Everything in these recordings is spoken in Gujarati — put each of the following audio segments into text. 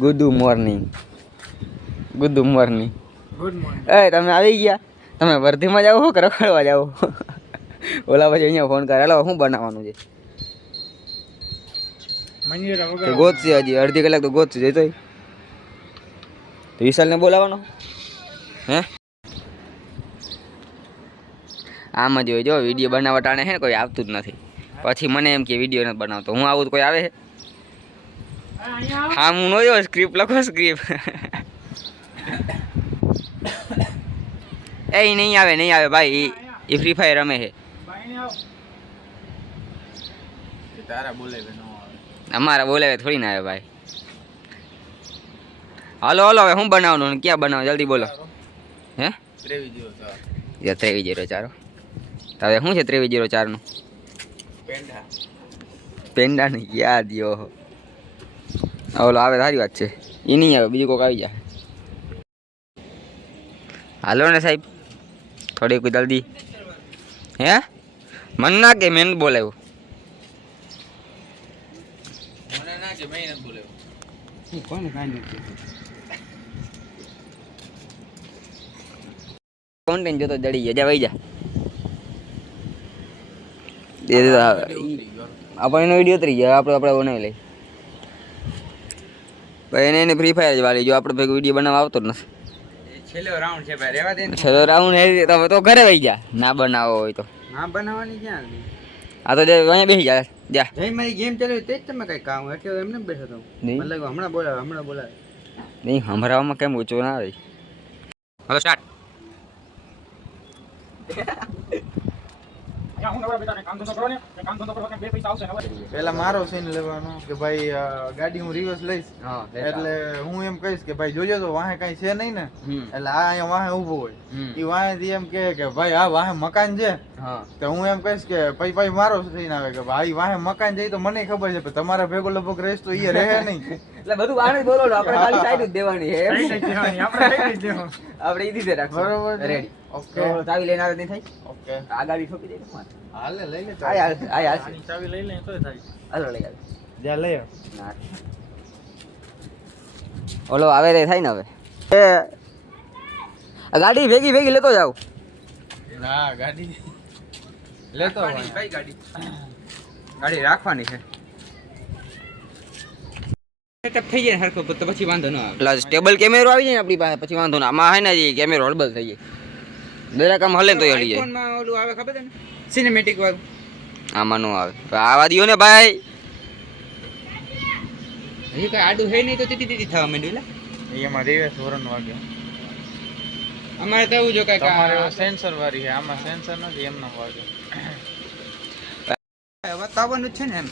Good morning. Good morning. Good morning. એ તમે આવી ગયા? તમે વર્ધીમાં જાવ હો કે રખડવા જાવ? ઓલા પછી અહીંયા ફોન કરે. હાલો શું બનાવવાનું છે? મંજીરા તો વગર ગોતશે હજી અડધી કલાક તો ગોતશે જતો. તો વિશાલને બોલાવવાનો હે? આમ જ હોય જો વિડીયો બનાવવા ટાણે છે ને કોઈ આવતું જ નથી. પછી મને એમ કે વિડીયો નથી બનાવતો. હું આવું તો કોઈ આવે છે? હા હું નો જો સ્ક્રિપ્ટ લખો સ્ક્રિપ્ટ. એ નહીં આવે ભાઈ. એ ફ્રી ફાયર રમે છે. તારા બોલાવે નો આવે. અમારા બોલાવે થોડી ના આવે ભાઈ. હાલો હાલો હવે શું બનાવવાનું ક્યાં બનાવો જલ્દી બોલો. હે 2304 હવે શું છે 2304 નું? પેંડા ને યાદ યો ઓલો આવે સારી વાત છે. એ નહીં આવે બીજું કોઈક આવી જાય. હાલો ને સાહેબ થોડીક જલ્દી. હે મન ના કે મેં બોલાવ્યું. મને ના કે મેં નથી બોલાવ્યો. કોને કાંઈ નથી કોન્ટેન્ટ જોતો જડી ગયા. જા વઈ જા. આપણે એનો વિડીયો ઉતરી ગયા. આપણે બનાવી લઈ ભાઈ. એને ફ્રી ફાયર જ વાલી. જો આપણે ભેગો વિડીયો બનાવવા આવતો જ નથી. છેલ્લો રાઉન્ડ છે ભાઈ, રહેવા દે ને. છેલ્લો રાઉન્ડ એ તમે તો ઘરે વઈ જા. ના બનાવો હોય તો. ના બનાવવાની ક્યાં આ તો અહીંયા બેસી જા. જા જઈ મારી ગેમ ચાલે તે જ તમે કઈ કામ એટલે એમને બેઠો તો નહીં. મને લાગ્યું હમણાં બોલાવે નહીં હમણાંમાં કેમ ઊંચો ના આવે. Hello start. પેલા મારો સીન લેવાનો કે ભાઈ ગાડી હું રિવર્સ લઈશ એટલે હું એમ કહીશ કે ભાઈ જોજો તો વાહે કઈ છે નહીં ને. એટલે આ અહીંયા વાહે ઉભો હોય એ વાહે થી એમ કે ભાઈ આ વાહે મકાન છે. તો હું એમ કહીશ કે ભાઈ મારો સીન આવે કે ભાઈ વાહે મકાન જાય તો મને ખબર છે તમારા ભેગો લગભગ રેસ તો એ રહે નહીં. એટલે બધું આને બોલો આપણે ખાલી સાઈડ જ દેવાની છે. આપણે ઈ રીતે રાખો બરોબર રેડી. ઓકે ચાવી લઈને આવે નહીં થાય. ઓકે આ ગાડી ઠોકી દે. હાલે લઈ લે આ ચાવી લઈ લે તો થાય. હાલો લઈ આવે. જા લઈ ના ઓલો આવે રે થાય ને હવે. એ આ ગાડી ભેગી લેતો જાવ. ના ગાડી લેતો કઈ ગાડી રાખવાની છે. સેટઅપ થઈ જાય હરખો તો પછી વાંધો ન આવે. એટલે સ્ટેબલ કેમેરો આવી જાય ને આપણી પાસે પછી વાંધો ના. આમાં હે ને જે કેમેરો હળબલ થઈ જાય. દરેક આમ હલે તો હલી જાય. ફોનમાં ઓલું આવે ખબર છે ને સિનેમેટિક વાળું. આમાં નો આવે. આવા દિયો ને ભાઈ. હજી કઈ આડું હે નહીં તો તીતી થવા માંડ્યું. એટલે એમાં રિવર્સ હોર્ન વાગે. અમારે તો એવું જો કઈ તમારે સેન્સર વાળી છે. આમાં સેન્સર નથી એમનો વાગે. બતાવવાનું છે ને એમ.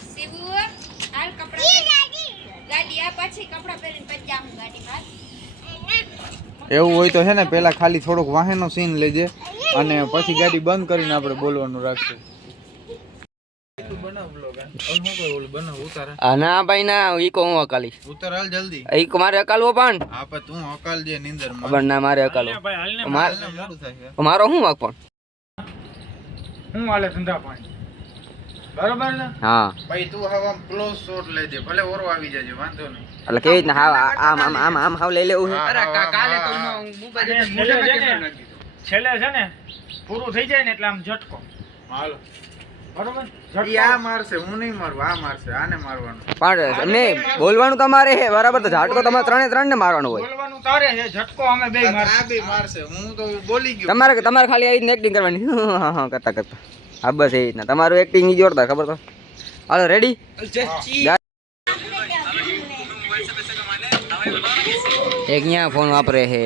એવું હોય તો છે ને પેલા ખાલી થોડોક વાહનો સીન લેજે અને પછી ગાડી બંધ કરીને આપણે બોલવાનું રાખશું. ના ભાઈ ના ઈ કો હું અકાલી ઉતર હાલ જલ્દી. ઈ મારે અકાલવો પણ હા પણ તું અકાલ જે નીંદર માં. પણ ના મારે અકાલવો. મોડું થાય. મારો શું વાક પણ હું હાલે ધંધા પાણી બરોબર ને. હા ભાઈ તું હવે ક્લોઝ શોટ લેજે ભલે ઓરો આવી જજે વાંધો નહીં. એટલે કેવી રીતના હાવ આમ હાવ લઈ લેવું છે. અરે કાલે તો હું છેલ્લે છે ને પૂરું થઈ જાય ને એટલે આમ ઝટકો હાલો બરોબર. આ મારશે હું નહીં મારું આ મારશે આને મારવાનું. પણ નહીં બોલવાનું તમારે છે બરાબર. તો ઝાટકો તમારે ત્રણે ને મારવાનું હોય. બોલવાનું તારે છે ઝટકો અમે બે મારશે. આ બે મારશે હું તો બોલી ગયો. તમારે ખાલી આવી એક્ટિંગ કરવાની. હા કરતા હા બસ એ રીતના તમારું એક્ટિંગ જોરદાર ખબર તો. હાલો રેડી. એક અહીંયા ફોન વાપરે છે,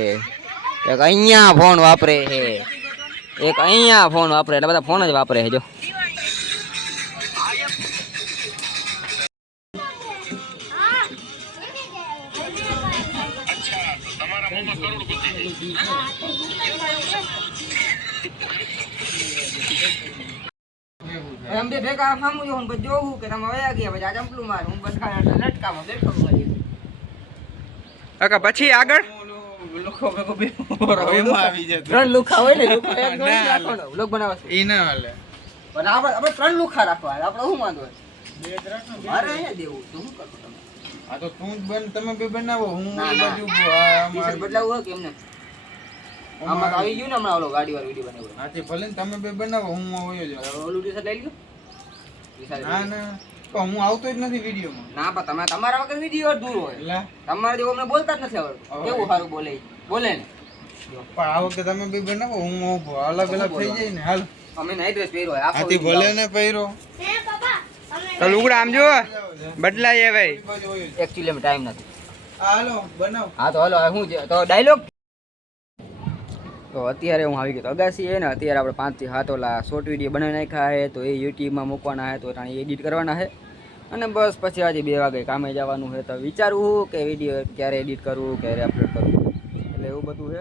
એક અહીંયા ફોન વાપરે છે, એક અહીંયા ફોન વાપરે. એટલે બધા ફોન જ વાપરે છે. જો અમે ભેગા સામું જોઉં પછી જોવું કે તમે વયા ગયા પછી આ ચંપલું માર હું બધા લટકામાં બેઠો કાકા પછી આગળ લુખો ભેગો બે આવી જાય. ત્રણ લુખા હોય ને લુખા એક દોઈ રાખવાનો વ્લોગ બનાવવા ઈ ના હાલે. પણ આપણે ત્રણ લુખા રાખવા આપણે શું વાંધો બે જ રાખો. મારે અહીંયા દેવું તો શું કરું તમે આ તો તું જ બન તમે બે બનાવો હું ના, ઓલી ના. બાજુ ઊભો. આ ટી-શર્ટ અમારી- બદલાવું હોય કે એમને આમાં તો આવી ગયું ને હમણાં ઓલો ગાડી વાળો વિડીયો બનાવ્યો હાથી ભલે ને તમે બે બનાવો હું હોયો જ. ઓલું ટી-શર્ટ લઈ લ્યો ટી-શર્ટ ના ના પણ હું આવતો જ નથી વિડીયોમાં. ના પણ તમે તમારા વગર વિડીયો દૂર હોય એટલે તમારે જેવું અમને બોલતા જ નથી આવડતું કેવું સારું બોલે ઈ? બોલે ને પણ આ વખતે તમે બે બનાવો હું ઊભો. અલગ અલગ થઈ જાય ને હાલ. અમે નાઈટ ડ્રેસ પહેર્યો હોય આખો હાથી video ભલે ને પહેરો. તો લુગડા આમ જો બદલાય ભાઈ. ઓલી બાજુ હોયો જ. એકચ્યુઅલી ટાઈમ નથી આ હાલો બનાવ. હા તો હાલો હવે હું છે તો ડાયલોગ તો અત્યારે હું આવી ગયો તો અગાસી છે ને અત્યારે આપણે 5 થી 7 ઓલા શોર્ટ વિડીયો બનાવી નાખ્યા છે તો એ યુટ્યુબમાં મૂકવાના છે તો તાણી એડિટ કરવાના છે અને બસ પછી આજે 2 વાગે કામે જવાનું છે તો વિચારવું કે વિડીયો ક્યારે એડિટ કરવું ક્યારે અપલોડ કરવું એટલે એવું બધું છે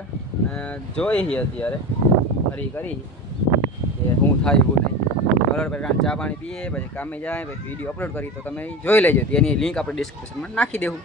અને જોઈએ અત્યારે કરી કે શું થાય શું નહીં કલર પર ચા પાણી પીએ પછી કામે જાય પછી વિડીયો અપલોડ કરી તો તમે જોઈ લેજો તેની લિંક આપણે ડિસ્ક્રિપ્શનમાં નાખી દેવું